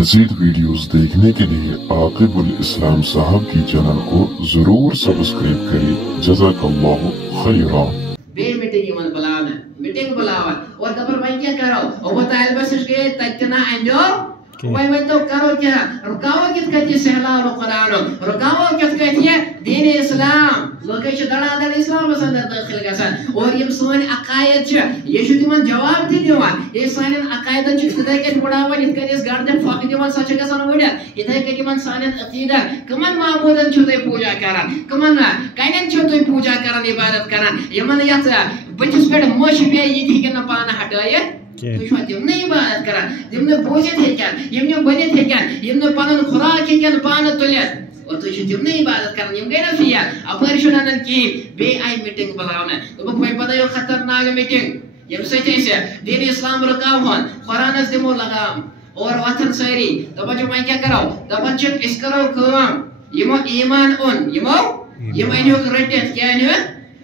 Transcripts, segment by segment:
मज़ीद वीडियोस देखने के लिए आकिबुल इस्लाम साहब की चैनल को जरूर सब्सक्राइब करें। जज़ाकल्लाहु खैरा। मीटिंग बुलावा और दबर भाई क्या करो और वो तालिब से के तजना एंजो वही मैं तो करो क्या रुकाओ कित कहती सहलाव कुरान रुकाओ कित कहती है दीन इस्लाम लोकेश दड़ा इस्लाम बस अंदर दाखिल गसन और ये सोन अकायद छ ये शुद्ध मन जवाब दे दिवान ये सोन अकायद छ खुदा के बुढ़ावा इत के इस गार्डन फाक दिवान सच गसन वडा इधर के मन सोन अकीदा कमन माबूदन छ पूजा करा कमन कायन छ तो पूजा करा इबादत करा यमन यत बचिस पेड़ मोश पे ये के न पाना हटाए तो शो दिमने इबादत करा दिमने बोझे थे क्या यमने बने थे क्या यमने पान खुराक के क्या पान तोले और तो शो दिमने इबादत करा यम गए ना फिया अपर शुनन की बे आई मीटिंग बुलावना तो कोई पता यो खतरनाक मीटिंग यम से जैसे दीन इस्लाम रुकाव होन कुरान दिमो लगाम और वतन सारी तो बच्चों मैं क्या कराओ तो बच्चों इस करो काम यमो ईमान उन यमो यम आइयो रटित क्या है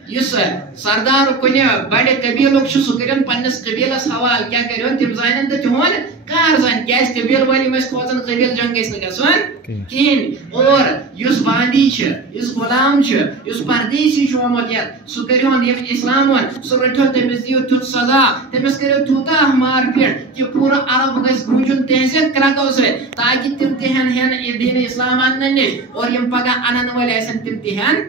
युस सरदार कुने बड़े कबीलों छु सुकरन पन्नस कबीलस हवाल क्या करन तिम जानन त होन कार जान गैस कबील वाली मस खोजन कबील जंग इस नगसन किन और युस बांदी छ युस गुलाम छ युस परदेसी छ मोदियत सुकरन ये इस्लाम वन सुरठो तमिस दियो तुत सजा तमिस करो तुता हमार पेट कि पूरा अरब गस गुंजन तेसे क्रको से ताकि तिम तेहन हन दीन इस्लाम अन्ने और यम पगा अनन वाले ऐसन तिम तेहन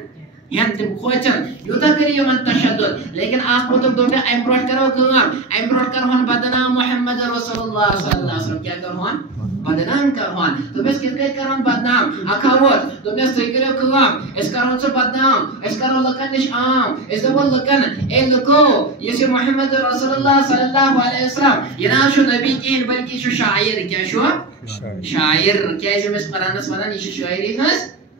यहां तुम खोचन युद्ध करियो मन तशद्दुद लेकिन आप को तो दोगे एम्ब्रॉड करो काम एम्ब्रॉड कर होन बदनाम मोहम्मद रसूलुल्लाह सल्लल्लाहु अलैहि वसल्लम क्या कर होन बदनाम कर होन तो बस किसके कर होन बदनाम अखावत तुमने सही करो काम इस कर होन से बदनाम इस करो लकन निशाम इस वो लकन ए लको ये से मोहम्मद रसूलुल्लाह सल्लल्लाहु अलैहि वसल्लम ये ना शो नबी की बल्कि शो शायर क्या शो शायर क्या है इस कुरान से बना ये शायरी है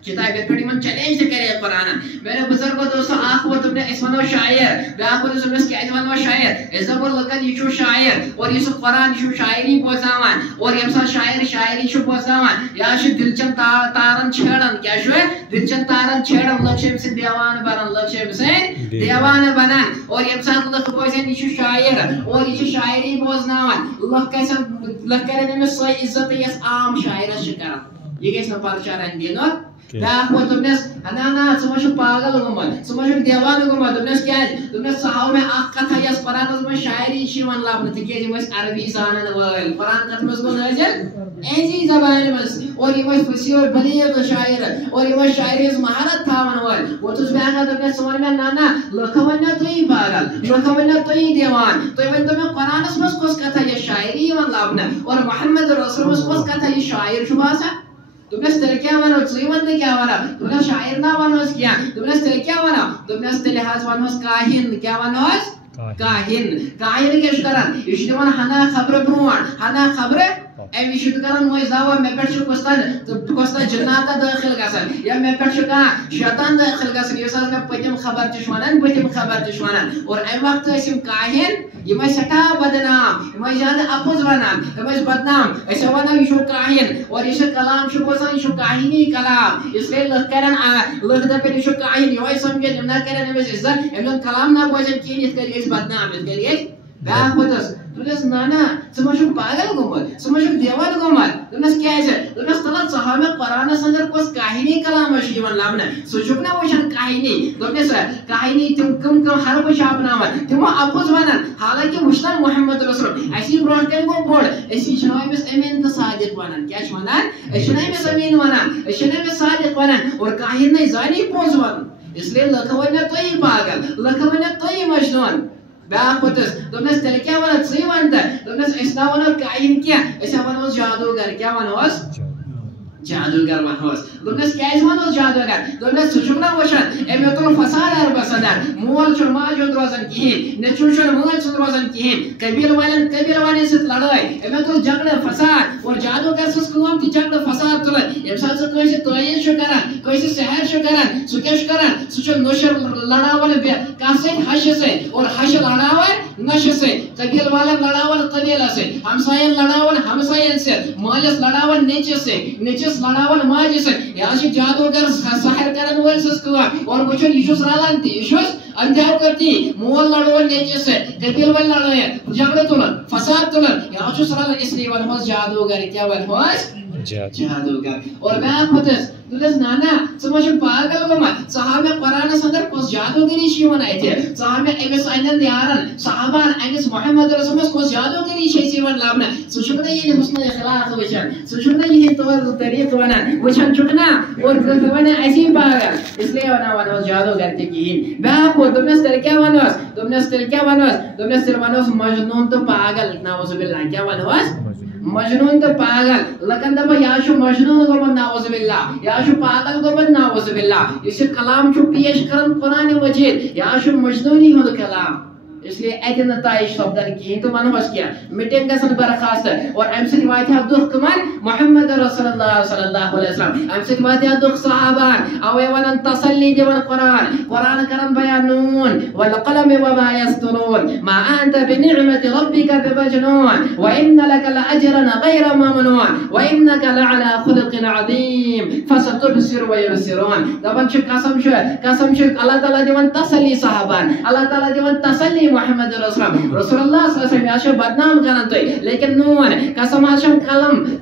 किताब पे मन चैलेंज करे कुरान मेरे बुजुर्गो दोस्तों आप को तुमने इस मनो शायर मैं को तुमने क्या इस मनो शायर इस जबर लकन ये शायर और ये कुरान ये शायरी बोजावन और ये शायर शायरी शो बोजावन या शो दिलचन तारन छेड़न क्या शो दिलचन तारन छेड़न लक्ष्य से देवान बनन लक्ष्य से देवान बनन और ये साथ लख बोजन ये शायर और ये शायरी बोजनावन लख कैसे लख करे में सही इज्जत ये आम शायर शिकरा ये कैसे परचारन दिनो दा को तुमने ना समझ पागल गुमन समझ देवान गुमन तुमने क्या तुमने साहब में आख कथा या कुरान में शायरी शिवन लाभ न के जे मस अरबी जानन वाल कुरान कथ में को नजर ऐसी जबान में और ये मस फसी और बलीग शायर और ये मस शायरी महारत थावन वाल वो तो ब्यागा तुमने समझ में ना लखवन्ना तो ही पागल लखवन्ना तो ही देवान तो ये तुमने कुरान में कोस कथा या शायरी वन लाभ न और मोहम्मद रसूल में कोस कथा ये शायर शुभासा तुमने स्तर क्या वनो जीवन में क्या वना तुमने शायर ना वनोस क्या तुमने स्तर क्या वना तुमने स्तर लिहाज वनोस काहिन क्या वनोस काहिन के शकरन इश्तिवन हना खबर ब्रुवान हना खबर ए विशुद्ध करन मोय जावा मे पेट कोस्तान तो कोस्ता जन्नत दाखिल गसन या मे पेट का शैतान दाखिल गसन ये साल का पतिम खबर चश्मानन पतिम खबर चश्मानन और ए वक्त इsim काहिन ये मैं सटा बदनाम मैं ज्यादा अपोज बनाम मैं बदनाम ऐसा वाला ये काहिन और ये कलाम शो कोसा ये काहिनी कलाम इसलिए लखकरन लखदा पे ये काहिन ये समझे न करन में इज्जत एमन कलाम ना बजन की इस करिए बदनाम इस करिए बा होतस तुलस नाना समझ पागल गुमल समझ देवान गुमल तुलस क्या है तुलस तलत सहाबे कुरान संदर कोस काहिनी कलाम शिवन लामना सुजुकना वशन काहिनी तुलस काहिनी तुम कम हर को शापनाम तुम अपोज बनन हालांकि मुश्तम मोहम्मद रसूल ऐसी ब्रॉडकास्ट को बोल ऐसी शनाई में अमीन तो सादिक बनन क्या शनान शनाई में अमीन बनन शनाई में सादिक बनन और काहिन नहीं जानी पोज बनन इसलिए लखवना तो ही पागल लखवना तो ही मजनून बाखुतस तुमने स्तर क्या वना सही वनता तुमने इसना वना काहिन क्या ऐसा वनोस जादूगर क्या वनोस जादूगर वनोस तुमने क्या इस वनोस जादूगर तुमने सुजुना वशन एमे तो फसाद आर बसदार मोल चुन माज रोजन की ने चुन मोल चुन रोजन की कबील वाले से लड़ाई एमे तो झगड़ा फसाद और जादूगर से कुम की झगड़ा फसाद तो ये साल से कोई से तोय शुकरा कोई से शहर शुकरा सुकेश करा सुचन नोशर लड़ावल कासे हश से और हश लड़ावल नश से कबील वाला लड़ावल कबीला से हमसायन लड़ावल हमसायन से मालस लड़ावल नीचे लड़ावल माज से याशी जादूगर सहर करन वल से और कुछ इशुस रालांती इशुस अंजाम करती मोल लड़वन नेचे से कबील वन लड़वे झगड़े तुलन फसाद तुलन या जो सरल इसलिए वन होस जादूगर क्या वन होस जादूगर और मैं खुदस तुलस नाना समझ पागल गमा सहाबे कुरान संदर कोस जादूगरी शिवन आए थे सहाबे एमएस आइनन यारन सहाबान एमएस मोहम्मद रसूल कोस जादूगरी शिवन लावना सुशुकना ये हुस्न इखलाक वचन सुशुकना ये तौर तरीक वना वचन चुकना और गलतवना ऐसी पागल इसलिए वना वना जादूगर के की बाप तुमने स्तर क्या वनोस तुमने स्तर वनोस मजनून तो पागल नाउजुबिल्लाह क्या वनोस मजनून तो पागल लकन दबा याशु मजनून गोबन नाउजुबिल्लाह याशु पागल गोबन नाउजुबिल्लाह इसे कलाम छु पेश करन कुरान मजीद याशु मजनूनी हो कलाम इसलिए ऐसे नताइज शब्दन की तो मनोस किया मीटिंग का सन बरखास्त और एमसी रिवायत है दुख कमान मोहम्मद रसूलुल्लाह सल्लल्लाहु अलैहि वसल्लम एमसी रिवायत है दुख सहाबान अवे वन तसल्ली देवन कुरान करन बयानून वल कलम व मा यस्तुरून मा अंत बिनिअमति रब्बिका बिमजनून व इन लक लअजरन गैर ममनून व इन्नका लअला खुलुकिन अजीम फसतुबसिर व युबसिरून दबन कसम छ अल्लाह ताला देवन तसल्ली सहाबान अल्लाह ताला देवन तसल्ली मोहम्मद रसूलुल्लाह सल्लल्लाहु अलैहि वसल्लम याशो बदनाम करन तो लेकिन नून कसम आशम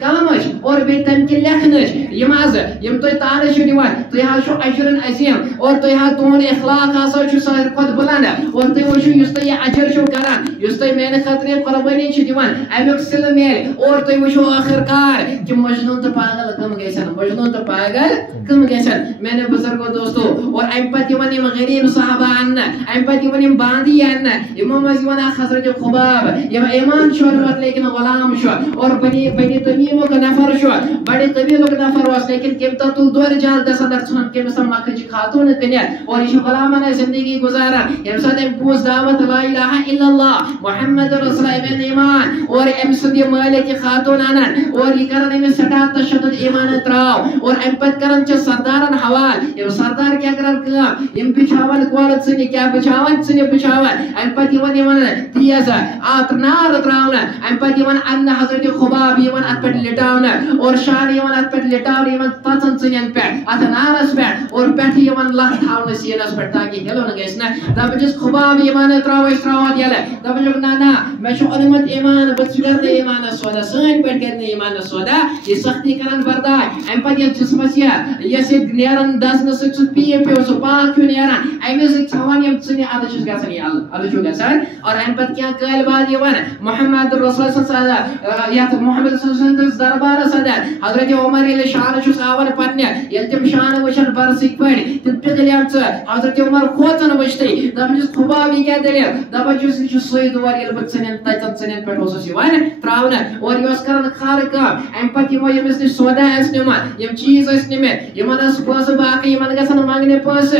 कलमच और बेतम के लेखनच यमाज यम तो तार छु दिवान तो यहा छु अजरन अजीम और तो यहा तोन इखलाक आसा छु सर खुद बुलाना और तो वो छु युस्त ये अजर छु करन युस्त मेन खतरे कुर्बानी छु दिवान अमुक सिलमेल और तो वो छु आखिरकार कि मजनून तो पागल कम गैसन मजनून तो पागल कम गैसन मैंने बुजुर्गों दोस्तों और एम्पैथी वनी गरीब साहबान एम्पैथी वनी बांदियान इमाम मजीवाना हजरत खुबाब ये ईमान शोरत लेकिन गुलाम शो और बनी तमीमों का नफर शो बड़े कबीलों का नफर वास लेकिन केमता तुल दो रिजाल दस अंदर सुन के मसम मक्खी खातून कन्या और ये गुलामाना जिंदगी गुजारा ये साथ पूछ दावत ला इलाहा इल्लल्लाह मोहम्मद रसूलुल्लाह इबन ईमान और एम सदी मालिक खातून आनन और ये करने में सटा तशद्दुद ईमान त्राव और एम्पत करन च सरदारन हवाल ये सरदार क्या करन का यम बिछावन क्वालत से क्या बिछावन से बिछावन एम्पति वन यमन तियासा आतनार त्रावना एम्पति वन अन्न हजरत खुबाब यमन अतपट लिटावना और शान यमन अतपट लिटाव यमन तसन सनन पे अतनारस पे और पेट यमन लख थावना सीनस पे ताकि हेलो न गैस ना तब जिस खुबाब यमन त्रावत याले तब जो नाना मैं छु अनुमत ईमान बचकर ने ईमान सोदा सन पेट करने ईमान सोदा ये सख्ती करन बर्दाश्त एम्पति जिस्मसिया ये से नेरन दस न सु पीए पे सो पाक नेरन एमे से छवन यम सने आदश गसनी अल्लाह और एम्पत क्या कल बाद यवन मोहम्मद रसूल सल्लल्लाहु अलैहि वसल्लम या तो मोहम्मद सल्लल्लाहु अलैहि वसल्लम दरबार सदर हजरत उमर इले शान छु सावन पन्ने यल्तम शान वशन बरसिक पड़ तिम पिगलियाम च हजरत उमर खोचन वश्ती दब जिस खुबाबी क्या दले दब जिस छु सईद वर यल बचन तचन सने पे होस यवन त्रावना और योस करन खार का एम्पत यम यमस सोदा असनमा यम चीज असनमे यमन स्पोस बाकी यमन गसन मांगने पोस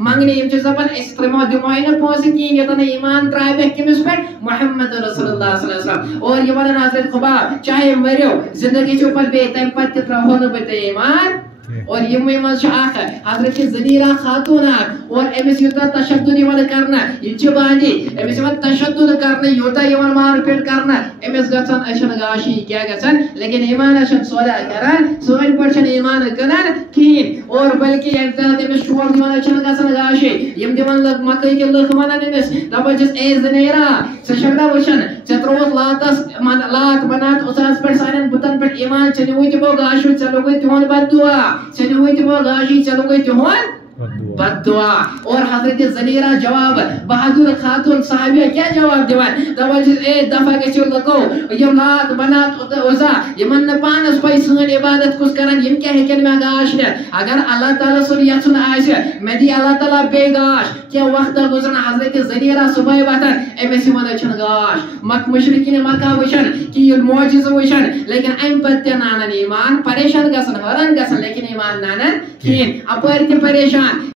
मांगने यम च जबन इस्त्रमा दिमाइना पोस की यतन ईमान त्रावे किमिस पे मोहम्मद रसूलुल्लाह सल्लल्लाहु अलैहि वसल्लम और यमन हजरत खुबाब चाहे मरियो जिंदगी च ऊपर बे तम पत त्राहो न बते ईमान और ये मज हजरत जनीरा खातून और एमिस युता तशद्दुद यमन करना ये बांदी एमिस यमन तशद्दुद करना युता यमन मारपीट करना एमिस गसन अशन गाशी क्या गसन लेकिन ईमान अशन सोदा करन सोन परछन ईमान करन कीन और बल्कि एमतन एमिस शोर यमन अशन गसन गाशी यम दिवन लग मकई के लख मनन एमिस दबजस ए जनीरा सशगदा वशन चत्रोस लात बनात उसास पर सानन बुतन पर ईमान चलुई तो गाशु चलुई तिहोन बदुआ चलुई तो गाशी चलुई तिहोन बदुआ और हजरत जनीरा जवाब बहादुर खातून साहिबा क्या जवाब दिवान दबज ए दफा के चो लको यम लात बनात उसा यमन पानस पै सन इबादत कुस करन यम क्या हेकन में गाश ने अगर अल्लाह ताला सुन यछन आशे मेदी अल्लाह ताला बेगाश क्या वक्त गुजरन हजरत जनीरा सुबह वतन एमसी मन छन गाश मक मुशरिकिन मक्का वशन कि ये मौजिज़ा वशन लेकिन एम पत्ते नानन ईमान परेशान गसन हरन गसन लेकिन ईमान नानन किन अपर के परेशान